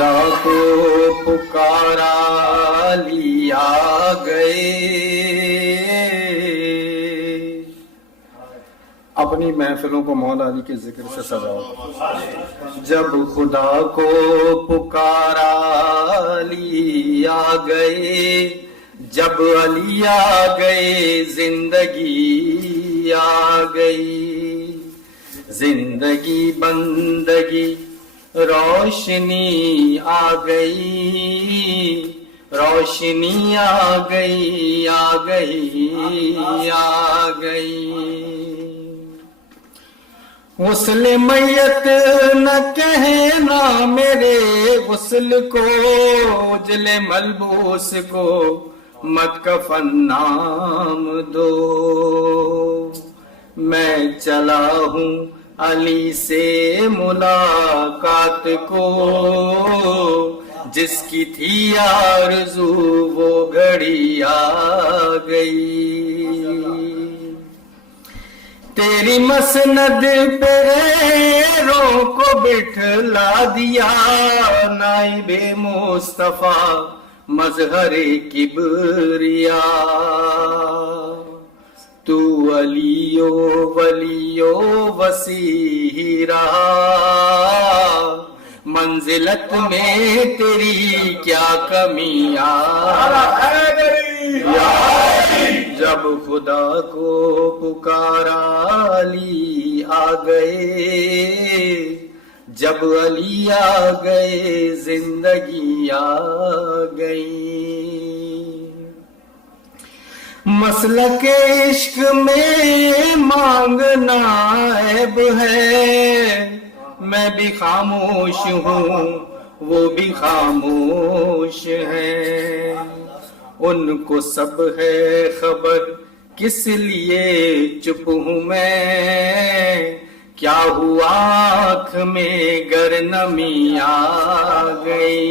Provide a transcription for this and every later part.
خدا کو پکارا لیا گئے. اپنی محفلوں کو مولا علی کے ذکر سے سجاؤ. جب خدا کو پکارا لیا گئے، جب علی آ گئے زندگی آ گئی، زندگی بندگی روشنی آ گئی، روشنی آ گئی آ گئی آ گئی. غسل میت نہ کہنا میرے غسل کو، اجل ملبوس کو مت کفن نام دو. میں چلا ہوں علی سے ملاقات کو، جس کی تھی آرزو وہ گھڑی آ گئی. تیری مسند پہ غیروں کو بٹھلا دیا، نائب مصطفیٰ مظہر کبریا. تو علیو ولیو وسیع رہا، منزلت میں تیری کیا کمی جب خدا کو پکارا علی آ گئے، جب علی آ گئے زندگی آ گئی. مسلک عشق میں مانگنا عیب ہے، میں بھی خاموش ہوں وہ بھی خاموش ہیں. ان کو سب ہے خبر کس لیے چپ ہوں میں، کیا ہوا آنکھ میں گر نمی آ گئی.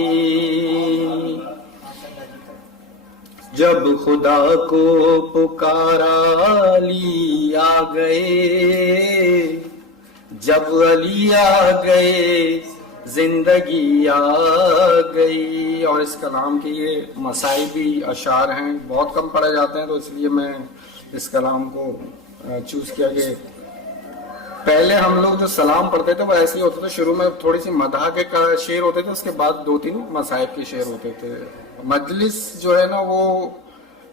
جب خدا کو پکارا علی آ گئے، جب علی آ گئے زندگی آ گئی. اور اس کلام کے یہ مصائبی اشعار ہیں، بہت کم پڑھے جاتے ہیں، تو اس لیے میں اس کلام کو چوز کیا کہ پہلے ہم لوگ جو سلام پڑھتے تھے وہ ایسے ہی ہوتے تھے، شروع میں تھوڑی سی مدح کے شعر ہوتے تھے، اس کے بعد 2-3 مصائب کے شعر ہوتے تھے. مجلس جو ہے نا وہ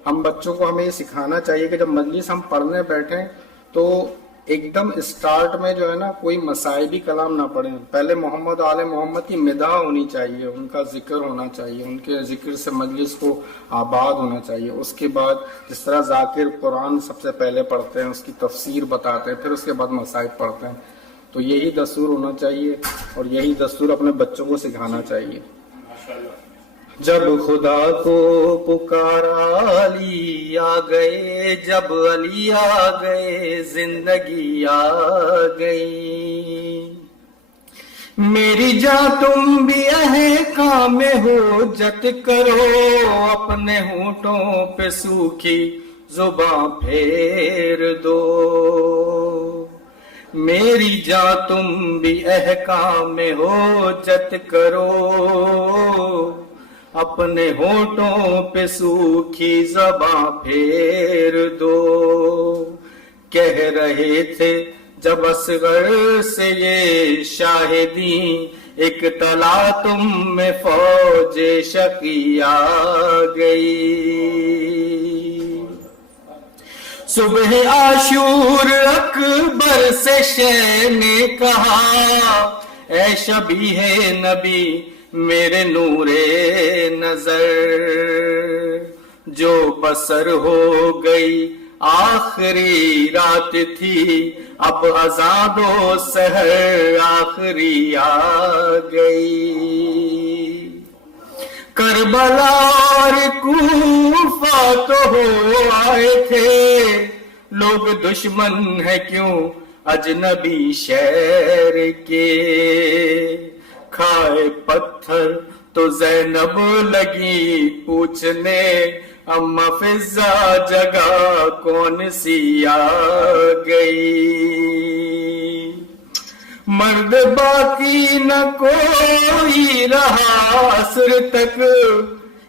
ہم بچوں کو ہمیں یہ سکھانا چاہیے کہ جب مجلس ہم پڑھنے بیٹھیں تو ایک دم اسٹارٹ میں جو ہے نا کوئی مصائبی کلام نہ پڑھیں. پہلے محمد آل محمد کی مدح ہونی چاہیے، ان کا ذکر ہونا چاہیے، ان کے ذکر سے مجلس کو آباد ہونا چاہیے. اس کے بعد جس طرح ذاکر قرآن سب سے پہلے پڑھتے ہیں، اس کی تفسیر بتاتے ہیں، پھر اس کے بعد مصائب پڑھتے ہیں. تو یہی دستور ہونا چاہیے اور یہی دستور اپنے بچوں کو سکھانا چاہیے. جب خدا کو پکارا علی آ گئے، جب علی آ گئے زندگی آ گئی. میری جاں تم بھی احکام حجت کرو، اپنے ہونٹوں پہ سوکھی زباں پھیر دو. میری جاں تم بھی احکام حجت کرو، اپنے ہونٹوں پہ سوکھی زباں پھیر دو. کہہ رہے تھے جب اصغر سے یہ شاہدی، ایک طلا تم میں فوج شقی آ گئی. صبح عاشور اکبر سے شہ نے کہا، اے شبیہ نبی میرے نور نظر، جو بسر ہو گئی آخری رات تھی، اب اذان و سحر آخری آ گئی. کربلا اور کوفہ تو ہو آئے تھے، لوگ دشمن ہے کیوں اجنبی شہر کے. کھائے پتھر تو زینب لگی پوچھنے، اما فضا جگہ کون سی آ گئی. مرد باقی نہ کوئی رہا عصر تک،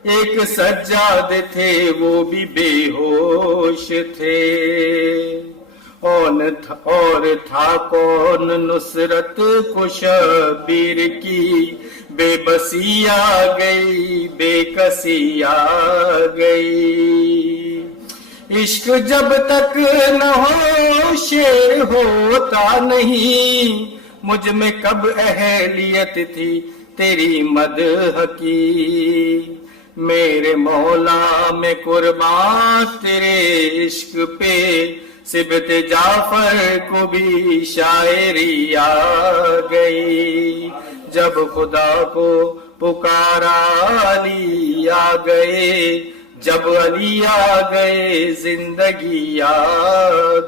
ایک سجاد تھے وہ بھی بے ہوش تھے، اور تھا کون نصرت کو شبیر کی، بے بسی آ گئی بے کسی آ گئی، عشق جب تک نہ ہو شعر ہوتا نہیں، مجھ میں کب اہلیت تھی تیری مدح کی، میرے مولا میں قربان تیرے عشق پہ، سبت جعفر کو بھی شاعری آ گئی، جب خدا کو پکارا علی آ گئے، جب علی آ گئے زندگی آ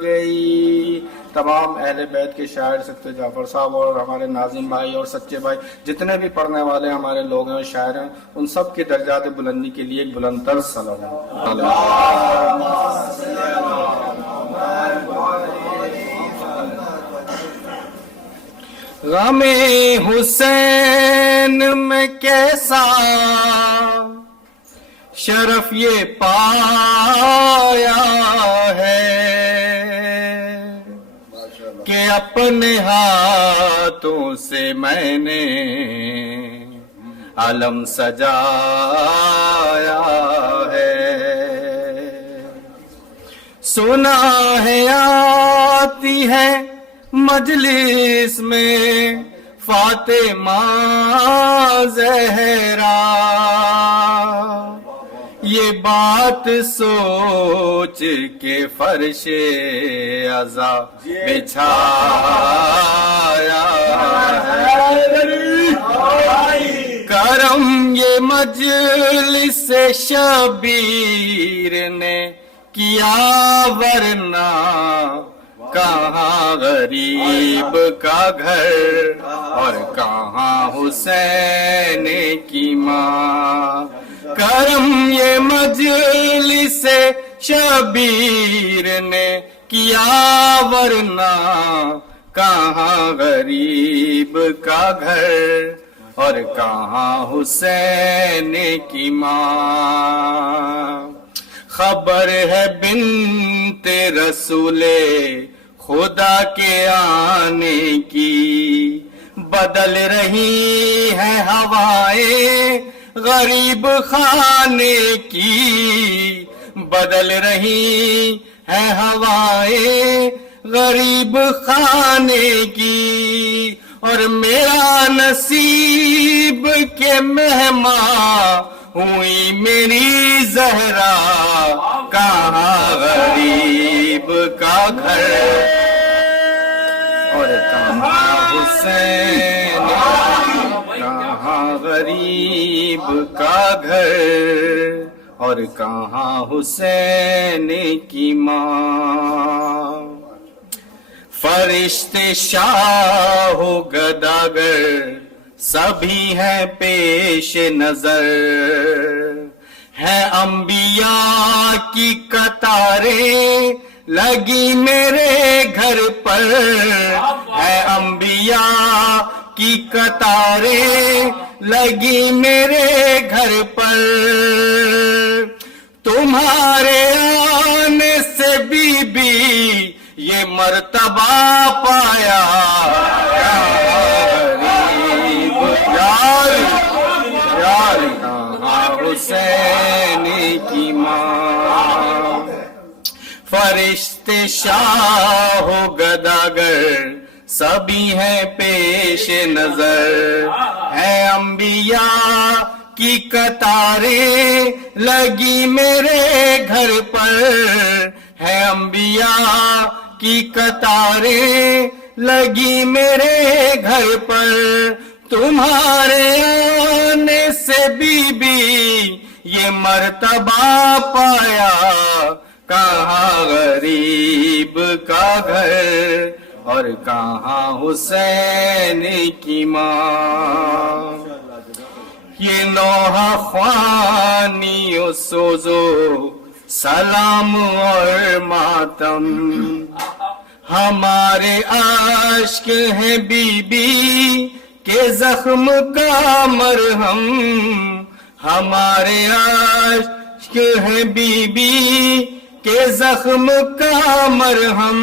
گئی۔ تمام اہل بیت کے شاعر سبت جعفر صاحب اور ہمارے ناظم بھائی اور سچے بھائی جتنے بھی پڑھنے والے ہمارے لوگ ہیں اور شاعر ہیں، ان سب کے درجات بلندی کے لیے ایک بلند تر صلوات۔ غم حسین میں کیسا شرف یہ پایا ہے کہ اپنے ہاتھوں سے میں نے علم سجایا ہے، سنا ہے آتی ہے مجلس میں فاطمہ زہرا، یہ بات سوچ کے فرش عزا بچھایا ہے، کرم یہ مجلس شبیر نے کیا، ورنہ کہاں غریب کا گھر اور کہاں حسین کی ماں، کرم یہ مجلس شبیر نے کیا، ورنہ کہاں غریب کا گھر اور کہاں حسین کی ماں، خبر ہے بنت رسول خدا کے آنے کی، بدل رہی ہیں ہوائیں غریب خانے کی، بدل رہی ہیں ہوائیں غریب خانے کی، اور میرا نصیب کے مہمان ہوئی میری زہرا، کہاں غریب کا گھر اور کہاں حسین، کہاں غریب کا گھر اور کہاں حسین کی ماں، فرشتے شاہ و گداگر سبھی ہیں پیش نظر، ہے انبیاء کی قطاریں لگی میرے گھر پر، ہے انبیاء کی قطاریں لگی میرے گھر پر، تمہارے آنے سے بی بی یہ مرتبہ پایا، حسین کی ماں، فرشتے شاہ و گداگر سبھی ہیں پیش نظر، ہے انبیاء کی قطاریں لگی میرے گھر پر، ہے انبیاء کی قطاریں لگی میرے گھر پر، تمہارے آنے سے بی بی یہ مرتبہ پایا، کہاں غریب کا گھر اور کہاں حسین کی ماں، یہ نوحہ خوانی و سوزو سلام اور ماتم، ہمارے عاشق ہیں بی بی کے زخم کا مرہم، ہمارے عاشق ہیں بی بی کے زخم کا مرہم،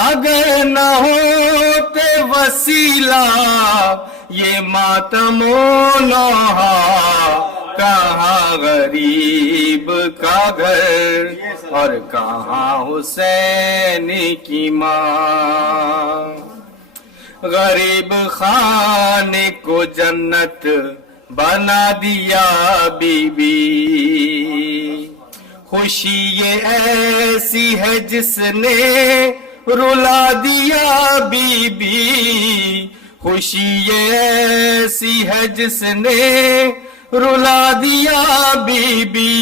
اگر نہ ہوتے وسیلہ یہ ماتم و نوحہ، کہاں غریب کا گھر اور کہاں حسین کی ماں، غریب خانے کو جنت بنا دیا بی بی، خوشی یہ ایسی ہے جس نے رلا دیا بی بی، خوشی یہ ایسی ہے جس نے رلا دیا بی بی،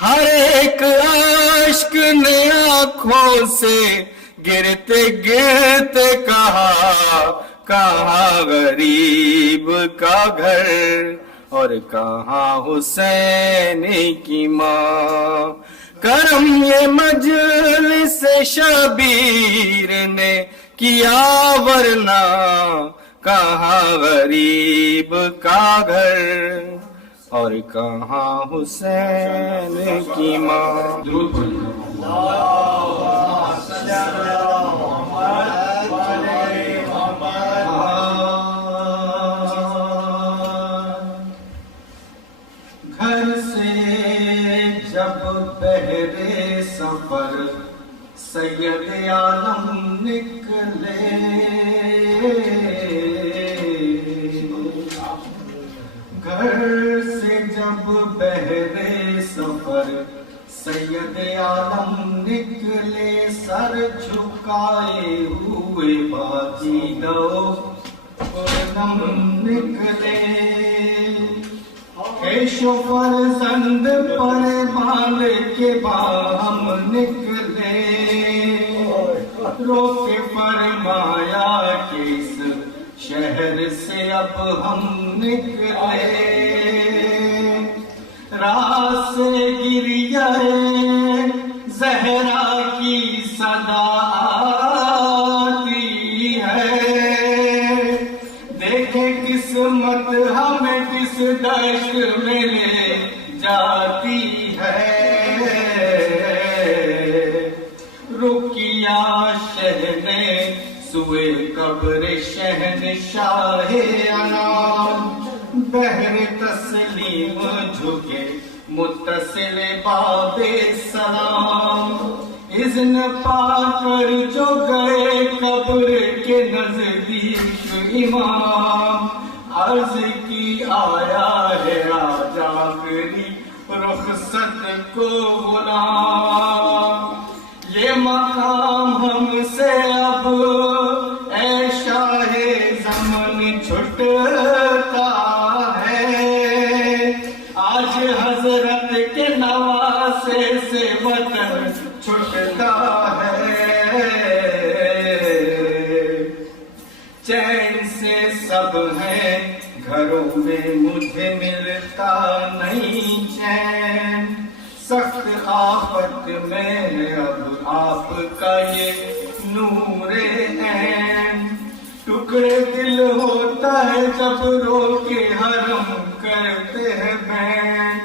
ہر ایک عاشق نے آنکھوں سے گرتے گرتے کہا، کہاں غریب کا گھر اور کہاں حسین کی ماں، کرم یہ مجلس شبیر نے کیا ورنہ کہاں غریب کا گھر اور کہاں حسین کی ماں۔ درود پڑھیے۔ گھر سے جب بہرے سفر سید عالم نکلے، گھر سے جب بہرے سفر سید عالم نکلے، سر جھکائے ہوئے باقی لوگ پرنم نکلے، کیش و فرزند پر باندھ کے باہم نکلے، رو کے فرمایا کہ اس شہر سے اب ہم نکلے، راہ سے گریہ زہرا کی صدا آتی ہے، دیکھے قسمت ہمیں کس دشت میں لے جاتی ہے، رکیا شہنے سوئے قبر شہنشاہ انام، بہر تسلیم جھکے متصل باب سلام، اذن پا کر جو گئے قبر کے نزدیک امام، عرض کی آیا ہے آج آخری رخصت کو غلام، یہ مقام ہم سے اب اے شاہ زمن چھٹتا ہے، آج حضرت کے نواسے سے وطن چھٹتا ہے، چین سے سب ہیں گھروں میں مجھے ملتا نہیں چین، سخت آفت میں ہے اب آپ کا یہ نور عین، ٹکڑے دل ہوتا ہے جب رو کے حرم کرتے ہیں بین،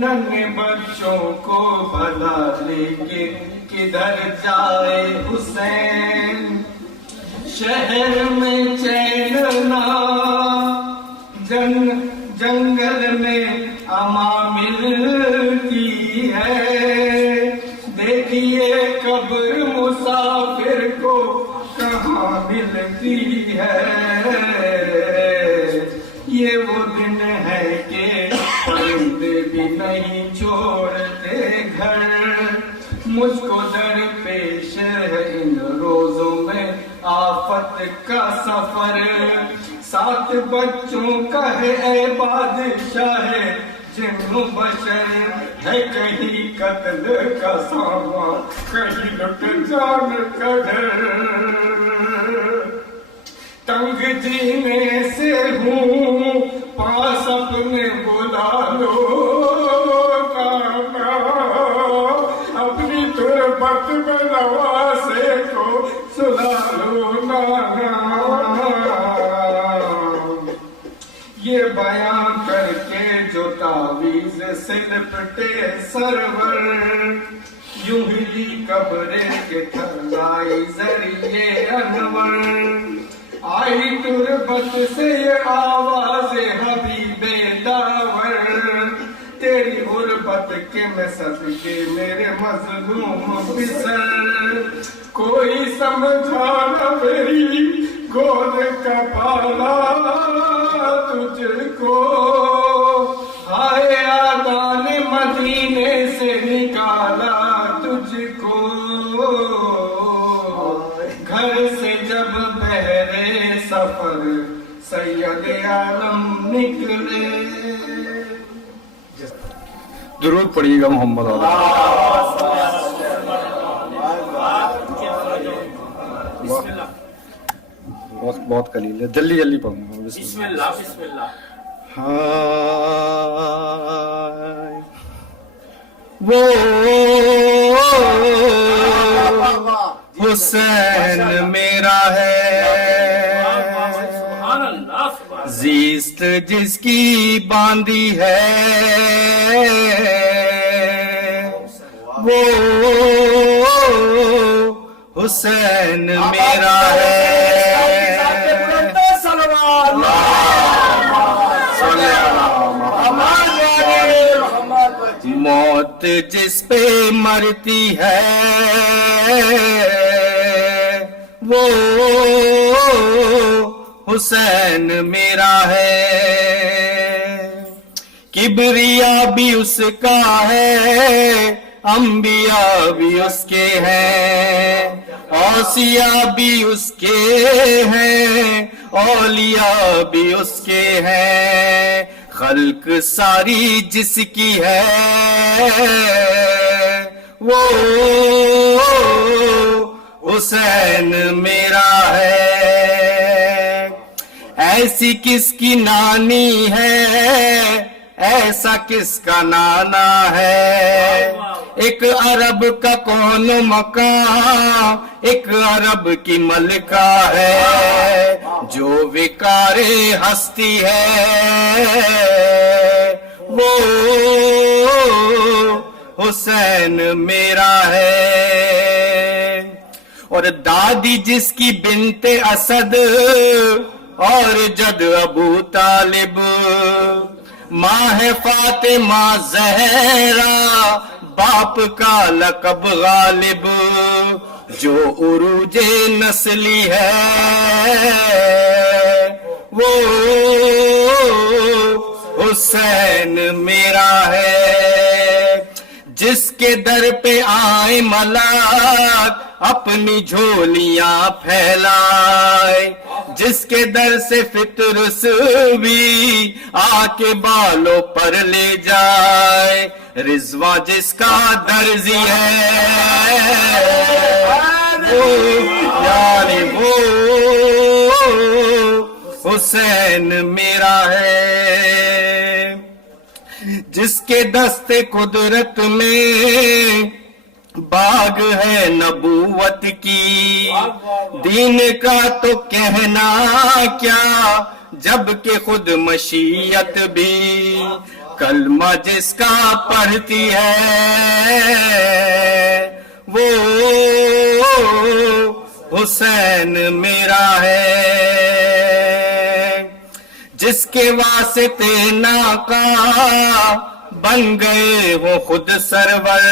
ننھے بچوں کو بھلا لے کے کدھر جائے حسین، شہر میں چین نہ جنگل میں اما ملتی ہے، دیکھیے قبر مسافر کو کہاں ملتی ہے، یہ وہ دن ہے کہ پرندے بھی نہیں چھوڑتے گھر، مجھ کو درپیش ہے ان روزوں میں آفت کا سفر، 7 بچوں کا ہے اے بادشاہ جن و بشر، ہے کہیں قتل کا سامان کہیں لٹ جان کا ڈر، تنگ جینے سے ہوں پاس اپنے بلا لو کانا، اپنی تربت میں نواسے کو سے لپٹے سرور یوں ہلی قبرے کے تھلائی ذریعے انور آئی تربت سے یہ آواز حبیب داور تیری غربت کے میں صدقے میرے مظلوم بسر کوئی سمجھا نہ میری گود کا پالا تجھ کو ہائے آدان مدینے سے نکالا تجھ کو گھر سے جب بہرے سفر سید عالم نکلے. درود پڑھیے گا محمد علیہ. وقت بہت قلیل ہے, جلدی جلدی پڑھوں گا. بسم اللہ بسم اللہ. وہ حسین میرا ہے زیست جس کی باندھی ہے وہ حسین میرا ہے. موت جس پہ مرتی ہے وہ حسین میرا ہے. کبریا بھی اس کا ہے انبیاء بھی اس کے ہیں اوصیاء بھی اس کے ہیں اولیاء بھی اس کے ہیں خلق ساری جس کی ہے وہ حسین میرا ہے. ایسی کس کی نانی ہے ایسا کس کا نانا ہے ایک عرب کا کون مکان ایک عرب کی ملکہ ہے جو وقار ہستی ہے وہ حسین میرا ہے. اور دادی جس کی بنت اسد اور جد ابو طالب ماں ہے فاطمہ زہرا باپ کا لقب غالب جو عروج نسلی ہے وہ حسین میرا ہے. جس کے در پہ آئے ملاک اپنی جھولیاں پھیلائے جس کے در سے فطرس بھی آ کے بالوں پر لے جائے رضوان جس کا درزی ہے وہ یعنی وہ حسین میرا ہے. جس کے دست قدرت میں باغ ہے نبوت کی دین کا تو کہنا کیا جب کہ خود مشیت بھی کلمہ جس کا پڑھتی ہے وہ حسین میرا ہے. جس کے واسطے ناقا بن گئے وہ خود سرور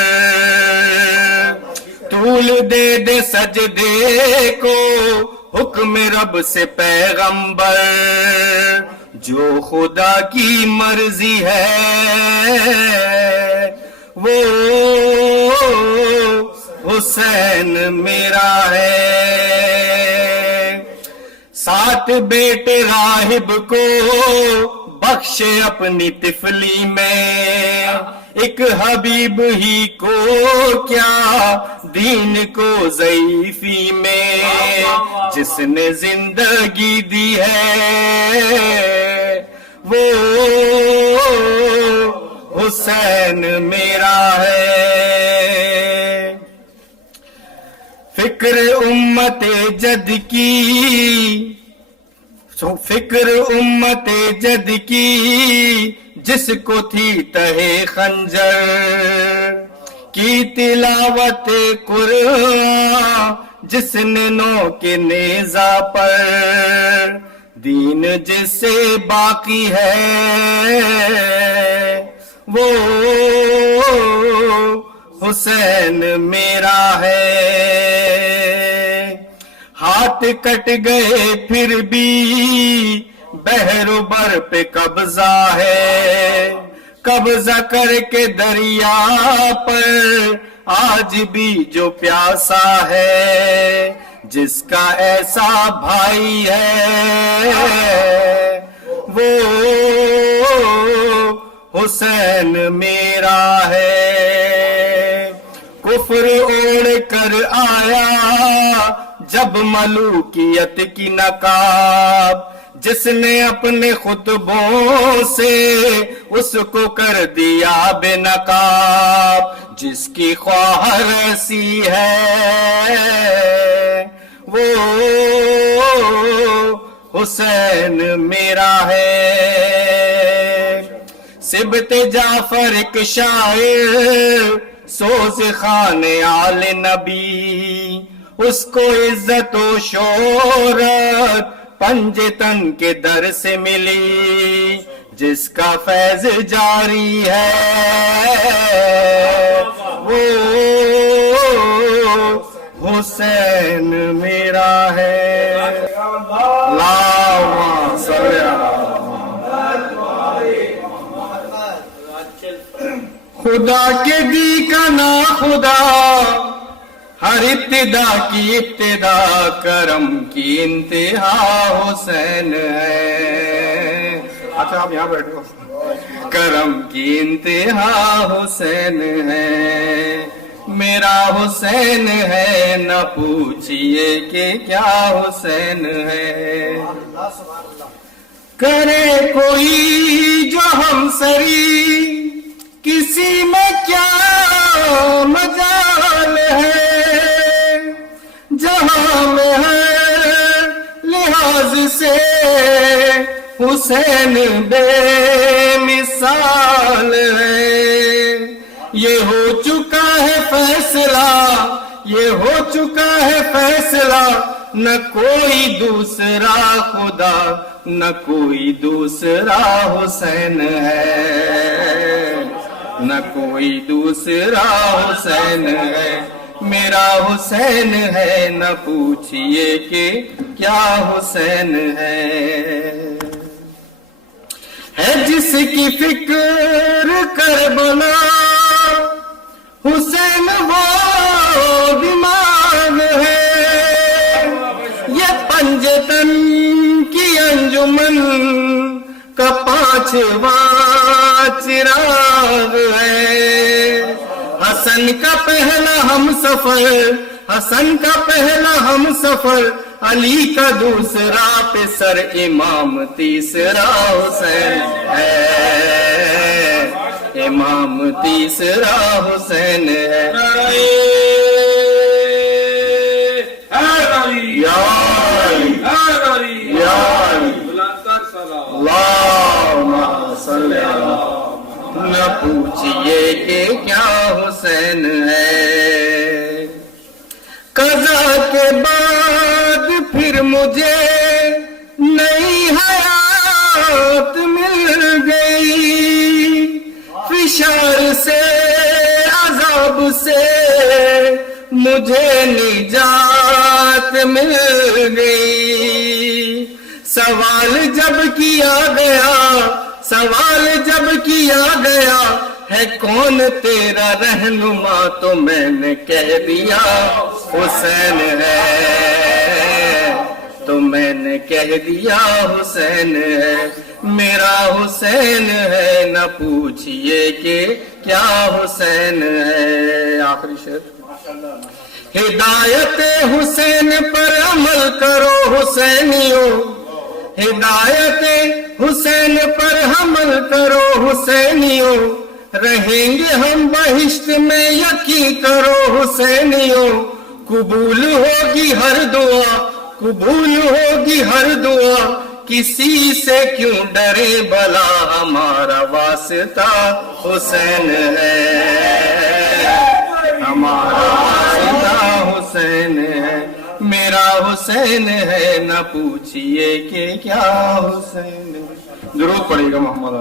طول دے دے سجدے کو حکم رب سے پیغمبر جو خدا کی مرضی ہے وہ حسین میرا ہے. 7 بیٹے راہب کو بخشے اپنی طفلی میں ایک حبیب ہی کو کیا دین کو ضعیفی میں جس نے زندگی دی ہے وہ حسین میرا ہے. فکر امت جد کی فکر امت جد کی جس کو تھی تہے خنجر کی تلاوت قرآن، جس نے نو کے نیزہ پر دین جس سے باقی ہے وہ حسین میرا ہے۔ ہاتھ کٹ گئے پھر بھی بحر و بر پہ قبضہ ہے، قبضہ کر کے دریا پر آج بھی جو پیاسا ہے، جس کا ایسا بھائی ہے وہ حسین میرا ہے۔ کفر اوڑھ کر آیا جب ملوکیت کی نقاب، جس نے اپنے خطبوں سے اس کو کر دیا بے نقاب، جس کی خواہر ایسی ہے وہ حسین میرا ہے۔ سبط جعفر ایک شاعر سوز خان آل نبی، اس کو عزت و شہرت پنجتن کے در سے ملی، جس کا فیض جاری ہے وہ حسین میرا ہے۔ اللہم صلی خدا کے دی کا نا خدا، ہر ابتدا کی ابتدا، کرم کی انتہا حسین ہے۔ اچھا آپ یہاں بیٹھو۔ کرم کی انتہا حسین ہے، میرا حسین ہے، نہ پوچھئے کہ کیا حسین ہے۔ کرے کوئی جو ہم سری، کسی میں کیا مجال ہے، جہاں میں ہے لحاظ سے حسین بے مثال ہے۔ یہ ہو چکا ہے فیصلہ، یہ ہو چکا ہے فیصلہ، نہ کوئی دوسرا خدا، نہ کوئی دوسرا حسین ہے، نہ کوئی دوسرا حسین ہے، میرا حسین ہے، نہ پوچھئے کہ کیا حسین ہے۔ جس کی فکر کربلا حسین وہ دماغ ہے، یہ پنجتن کی انجمن کا پانچواں چراغ ہے۔ حسن کا پہلا ہم سفر، حسن کا پہلا ہم سفر، علی کا دوسرا پہ سر، امام تیسرا حسین ہے، امام تیسرا حسین ہے۔ نہ پوچھئے کہ کیا حسین ہے۔ قضا کے بعد پھر مجھے نئی حیات مل گئی، فشار سے عذاب سے مجھے نجات مل گئی۔ سوال جب کیا گیا، سوال جب کیا گیا ہے کون تیرا رہنما، تو میں نے کہہ دیا حسین ہے، تو میں نے کہہ دیا حسین ہے، میرا حسین ہے، نہ پوچھئے کہ کیا حسین ہے۔ آخری شعر۔ ہدایت حسین پر عمل کرو حسینیوں، ہدایت حسین پر عمل کرو حسینیوں، رہیں گے ہم بہشت میں یقین کرو حسینیوں۔ قبول ہوگی ہر دعا، قبول ہوگی ہر دعا، کسی سے کیوں ڈرے بلا ہمارا واسطہ حسین ہے ہمارا واسطہ حسین ہے میرا حسین ہے نہ پوچھئے کہ کیا حسین ہے درود پڑے گا محمد